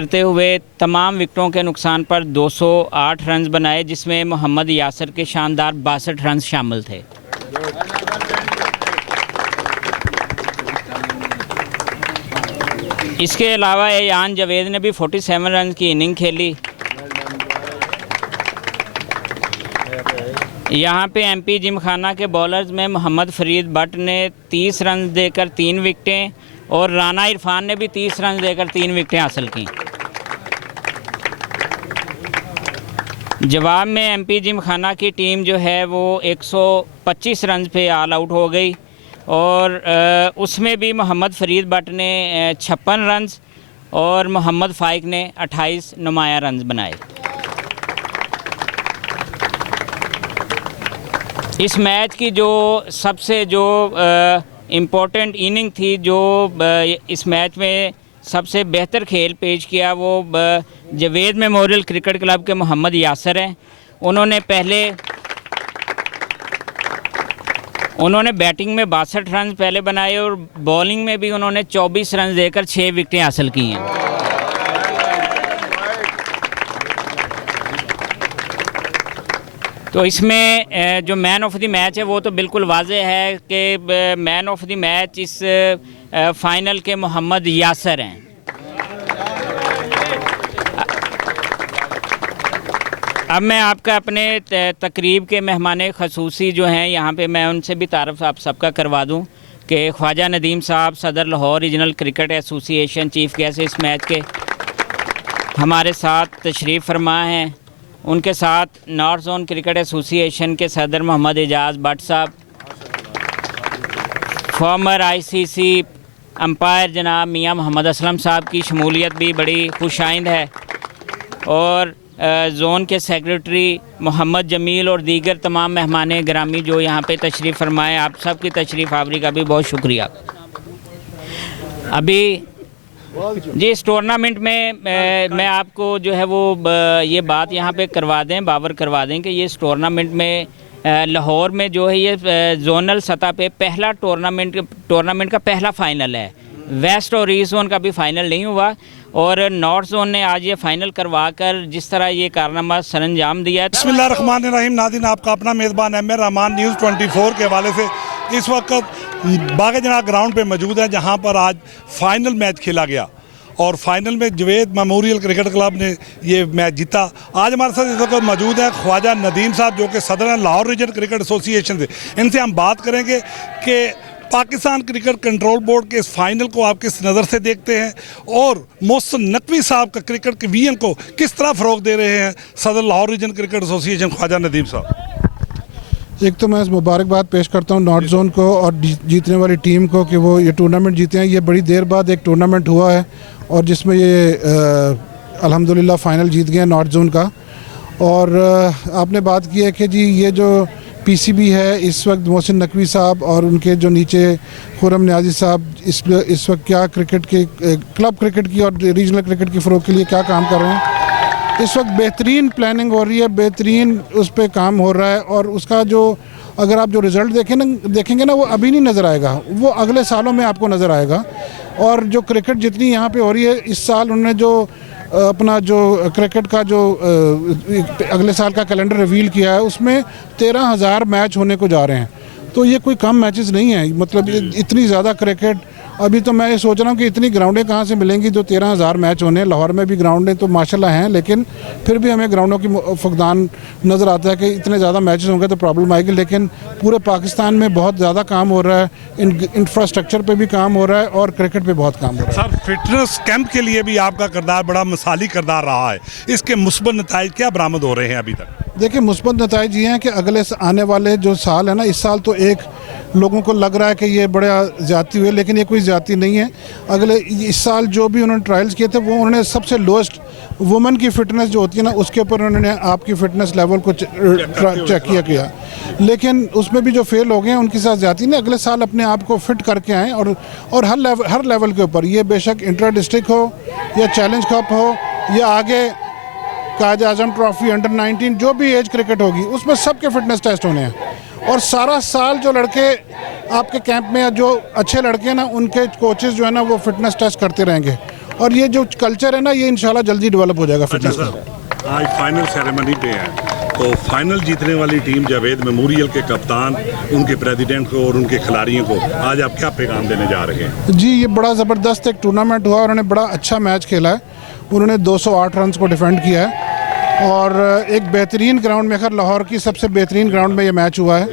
करते हुए तमाम विकेटों के नुकसान पर 208 रन बनाए, जिसमें मोहम्मद यासर के शानदार 62 रन शामिल थे। इसके अलावा एयान जावेद ने भी 47 रन की इनिंग खेली। यहाँ पे एमपी जिमखाना के बॉलर्स में मोहम्मद फरीद बट ने 30 रन देकर 3 विकेटें और राना इरफान ने भी 30 रन देकर 3 विकेटें हासिल की। जवाब में एमपी जिमखाना की टीम जो है वो 125 रन पे ऑल आउट हो गई और उसमें भी मोहम्मद फरीद बट ने 56 रन और मोहम्मद फाइक ने 28 नुमाया रन बनाए। इस मैच की जो सबसे इम्पोर्टेंट इनिंग थी, जो इस मैच में सबसे बेहतर खेल पेश किया, वो जावेद मेमोरियल क्रिकेट क्लब के मोहम्मद यासर हैं। उन्होंने बैटिंग में 62 रन पहले बनाए और बॉलिंग में भी उन्होंने 24 रन देकर 6 विकेटें हासिल की हैं। तो इसमें जो मैन ऑफ द मैच है वो तो बिल्कुल वाज़ेह है कि मैन ऑफ द मैच इस फाइनल के मोहम्मद यासर हैं। अब मैं आपका अपने तकरीब के मेहमान खसूसी जो हैं यहाँ पे मैं उनसे भी तारफ़ आप सबका करवा दूँ कि ख्वाजा नदीम साहब सदर Lahore regional cricket association chief guest इस मैच के हमारे साथ तशरीफ़ फरमा हैं। उनके साथ नॉर्थ जोन क्रिकेट एसोसिएशन के सदर मोहम्मद एजाज़ भट्ट साहब, फॉर्मर आईसीसी अंपायर जनाब मियां मोहम्मद असलम साहब की शमूलियत भी बड़ी खुशाइंद है और जोन के सेक्रेटरी मोहम्मद जमील और दीगर तमाम मेहमान गिरामी जो यहाँ पे तशरीफ़ फरमाए, आप सब की तशरीफ़ आवरी का भी बहुत शुक्रिया। अभी जी इस टूर्नामेंट में मैं आपको जो है वो ये बात यहाँ पे बावर करवा दें कि ये इस टूर्नामेंट में लाहौर में जो है ये जोनल सतह पे पहला टूर्नामेंट का पहला फ़ाइनल है। वेस्ट और ईस्ट जोन का भी फ़ाइनल नहीं हुआ और नॉर्थ जोन ने आज ये फ़ाइनल करवा कर जिस तरह ये कारनामा सरअंजाम दिया है। बिस्मिल्लाहिर्रहमानिर्रहीम। नाज़रीन, आपका अपना मेज़बान एम ए रहमान न्यूज़ 24 के हवाले से इस वक्त बागे जनाब ग्राउंड पे मौजूद है, जहां पर आज फाइनल मैच खेला गया और फाइनल में जावेद मेमोरियल क्रिकेट क्लब ने ये मैच जीता। आज हमारे साथ इस वक्त मौजूद है ख्वाजा नदीम साहब जो कि सदर हैं लाहौर रीजन क्रिकेट एसोसिएशन से। इनसे हम बात करेंगे कि पाकिस्तान क्रिकेट कंट्रोल बोर्ड के इस फाइनल को आप किस नज़र से देखते हैं और मोहसिन नकवी साहब का क्रिकेट के विजन को किस तरह फ़रोग दे रहे हैं सदर Lahore region cricket association Khwaja Nadeem साहब। एक तो मैं मुबारकबाद पेश करता हूँ नॉर्थ जोन को और जीतने वाली टीम को कि वो ये टूर्नामेंट जीते हैं। ये बड़ी देर बाद एक टूर्नामेंट हुआ है और जिसमें ये अल्हम्दुलिल्लाह फ़ाइनल जीत गए नॉर्थ जोन का। और आपने बात की है कि जी ये जो पीसीबी है इस वक्त मोहसिन नकवी साहब और उनके जो नीचे खुरम न्याजी साहब इस वक्त क्या क्रिकेट के क्लब क्रिकेट की और रीजनल क्रिकेट की फ़रोग के लिए क्या काम कर रहे हैं। इस वक्त बेहतरीन प्लानिंग हो रही है, बेहतरीन उस पर काम हो रहा है और उसका जो अगर आप जो रिज़ल्ट देखेंगे ना वो अभी नहीं नज़र आएगा, वो अगले सालों में आपको नज़र आएगा। और जो क्रिकेट जितनी यहाँ पे हो रही है इस साल उन्होंने जो अपना जो क्रिकेट का जो अगले साल का कैलेंडर रिवील किया है उसमें 13,000 मैच होने को जा रहे हैं। तो ये कोई कम मैचेस नहीं है, मतलब इतनी ज़्यादा क्रिकेट। अभी तो मैं ये सोच रहा हूँ कि इतनी ग्राउंडें कहाँ से मिलेंगी जो 13,000 मैच होने। लाहौर में भी ग्राउंडें तो माशाल्लाह हैं, लेकिन फिर भी हमें ग्राउंडों की फुकदान नज़र आता है कि इतने ज़्यादा मैचेस होंगे तो प्रॉब्लम आएगी। लेकिन पूरे पाकिस्तान में बहुत ज़्यादा काम हो रहा है, इंफ्रास्ट्रक्चर पे भी काम हो रहा है और क्रिकेट पे बहुत काम हो रहा है। सर, फिटनेस कैंप के लिए भी आपका किरदार बड़ा मिसाली किरदार रहा है, इसके मुस्बत नताइज क्या बरामद हो रहे हैं अभी तक? देखिए, मुस्बत नताइज ये हैं कि अगले आने वाले जो साल है ना, इस साल तो एक लोगों को लग रहा है कि ये बड़ा ज़्यादती हुई, लेकिन ये कोई ज़्यादती नहीं है। अगले इस साल जो भी उन्होंने ट्रायल्स किए थे वो उन्होंने सबसे लोएस्ट वुमेन की फ़िटनेस जो होती है ना उसके ऊपर उन्होंने आपकी फ़िटनेस लेवल को चेक किया, लेकिन उसमें भी जो फेल हो गए हैं उनके साथ ज़्यादती नहीं। अगले साल अपने आप को फिट करके आएँ और हर लेवल के ऊपर, ये बेशक इंटर डिस्ट्रिक्ट हो या चैलेंज कप हो या आगे कायद आज़म ट्रॉफी अंडर 19 जो भी एज क्रिकेट होगी उसमें सबके फिटनेस टेस्ट होने हैं। और सारा साल जो लड़के आपके कैंप में जो अच्छे लड़के हैं ना उनके कोचेज़ जो है ना वो फिटनेस टेस्ट करते रहेंगे और ये जो कल्चर है ना, ये इंशाल्लाह जल्दी डेवलप हो जाएगा फिटनेस का। आज फाइनल सेरेमनी पे है, तो फाइनल जीतने वाली टीम जावेद मेमोरियल के कप्तान, उनके प्रेसिडेंट को और उनके खिलाड़ियों को आज आप क्या पैगाम देने जा रहे हैं? जी, ये बड़ा ज़बरदस्त एक टूर्नामेंट हुआ, उन्होंने बड़ा अच्छा मैच खेला है। उन्होंने 208 रन को डिफेंड किया है और एक बेहतरीन ग्राउंड में, खैर लाहौर की सबसे बेहतरीन ग्राउंड में ये मैच हुआ है।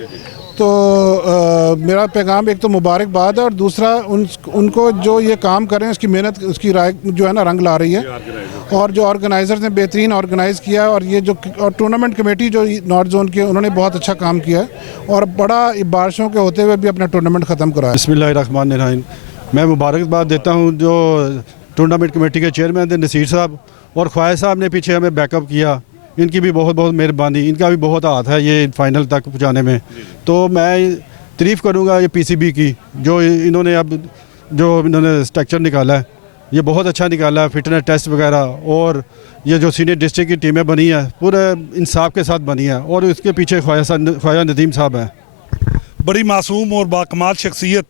तो मेरा पैगाम एक तो मुबारकबाद है, और दूसरा उनको जो ये काम कर रहे हैं उसकी मेहनत, उसकी राय जो है ना रंग ला रही है। और जो ऑर्गेनाइजर्स ने बेहतरीन ऑर्गेनाइज़ किया है, और ये जो और टूर्नामेंट कमेटी जो नॉर्थ जोन की, उन्होंने बहुत अच्छा काम किया है और बड़ा बारिशों के होते हुए भी अपना टूर्नामेंट ख़त्म कराया। बिस्मिल्लाहिर्रहमानिर्रहीम। मैं मुबारकबाद देता हूँ जो टूर्नामेंट कमेटी के चेयरमैन थे नसीर साहब, और ख्वाहिश साहब ने पीछे हमें बैकअप किया, इनकी भी बहुत बहुत मेहरबानी, इनका भी बहुत हाथ है ये फाइनल तक पहुंचाने में। तो मैं तारीफ़ करूंगा ये पीसीबी की, जो इन्होंने स्ट्रक्चर निकाला है, ये बहुत अच्छा निकाला है, फिटनेस टेस्ट वगैरह, और ये जो सीनियर डिस्ट्रिक्ट की टीमें बनी हैं पूरे इंसाफ के साथ बनी हैं, और इसके पीछे ख्वाजा नदीम साहब हैं। बड़ी मासूम और बाकमाल शख्सियत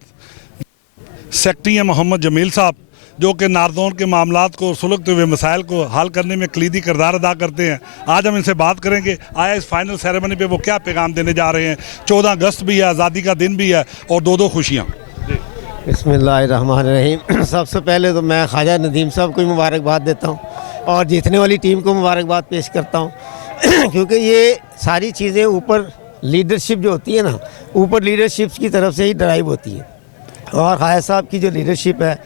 सेक्रेटरी हैं मोहम्मद जमील साहब, जो कि नारदोन के मामलात को सुलगते हुए मसाइल को हल करने में कलीदी किरदार अदा करते हैं। आज हम इनसे बात करेंगे, आया इस फाइनल सेरेमनी पे वो क्या पैगाम देने जा रहे हैं। 14 अगस्त भी है, आज़ादी का दिन भी है, और दो खुशियाँ। बिस्मिल्लाहिर्रहमानिर्रहीम। सबसे पहले तो मैं ख्वाजा नदीम साहब को मुबारकबाद देता हूँ और जीतने वाली टीम को मुबारकबाद पेश करता हूँ क्योंकि ये सारी चीज़ें ऊपर लीडरशिप जो होती है ना, ऊपर लीडरशिप की तरफ से ही ड्राइव होती है। और ख्वाजा साहब की जो लीडरशिप है,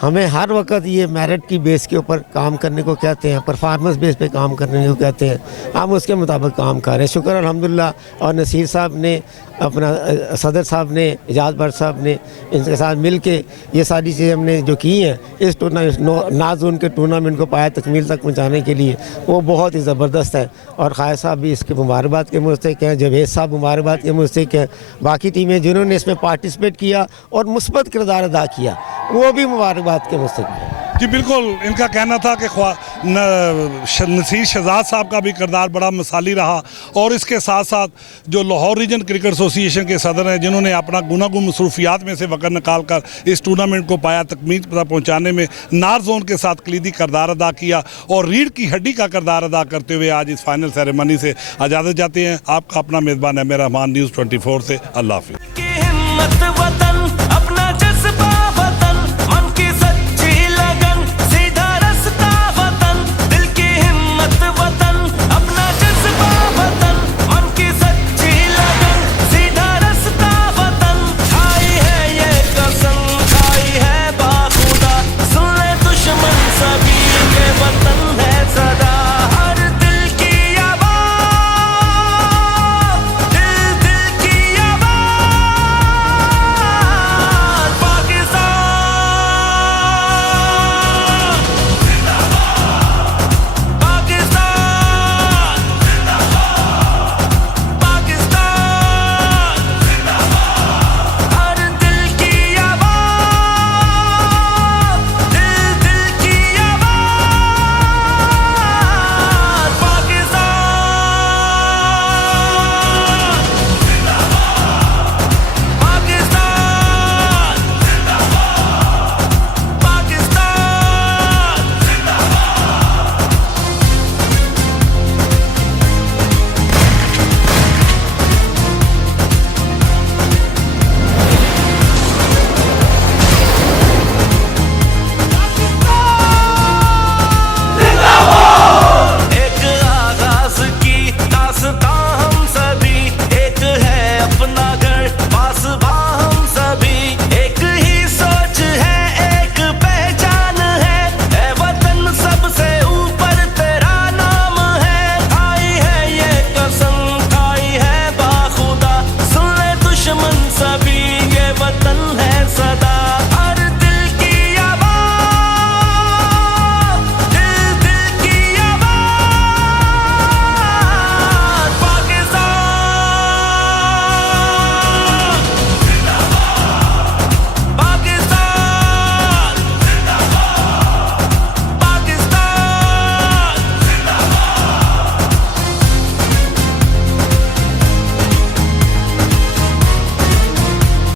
हमें हर वक्त ये मेरिट की बेस के ऊपर काम करने को कहते हैं, परफॉर्मेंस बेस पे काम करने को कहते हैं। हम उसके मुताबिक काम कर रहे हैं, शुक्र अल्हम्दुलिल्लाह। और नसीर साहब ने, अपना सदर साहब ने, इजाज़ भट्ट साहब ने, इनके साथ मिल के ये सारी चीज़ें हमने जो की हैं इस टूर्नामेंट नाज जोन के टूर्नामेंट को पाया तकमील तक पहुँचाने के लिए, वो बहुत ही ज़बरदस्त है। और ख्वाजा साहब भी इसके मुबारकबाद के मुस्तहिक़ हैं, जावेद साहब मुबारकबाद के मुस्तहिक़ हैं। बाकी टीमें जिन्होंने इसमें पार्टिसिपेट किया और मुस्बत किरदार अदा किया, वो भी मुबारकबाद के मुस्तहिक़ हैं। जी बिल्कुल, इनका कहना था कि नसीर शहजाद साहब का भी किरदार बड़ा मिसाली रहा, और इसके साथ साथ जो लाहौर रीजन क्रिकेट एसोसिएशन के सदर हैं, जिन्होंने अपना गुनागुन मसरूफियात में से वक़्त निकाल कर इस टूर्नामेंट को पाया तकमील तक पहुँचाने में नार जोन के साथ कलीदी किरदार अदा किया, और रीढ़ की हड्डी का किरदार अदा करते हुए आज इस फाइनल सेरेमनी से इजाज़त जाते हैं। आपका अपना मेज़बान है मेरा रहमान, न्यूज़ 24 से। अल्लाह हाफ़िज़।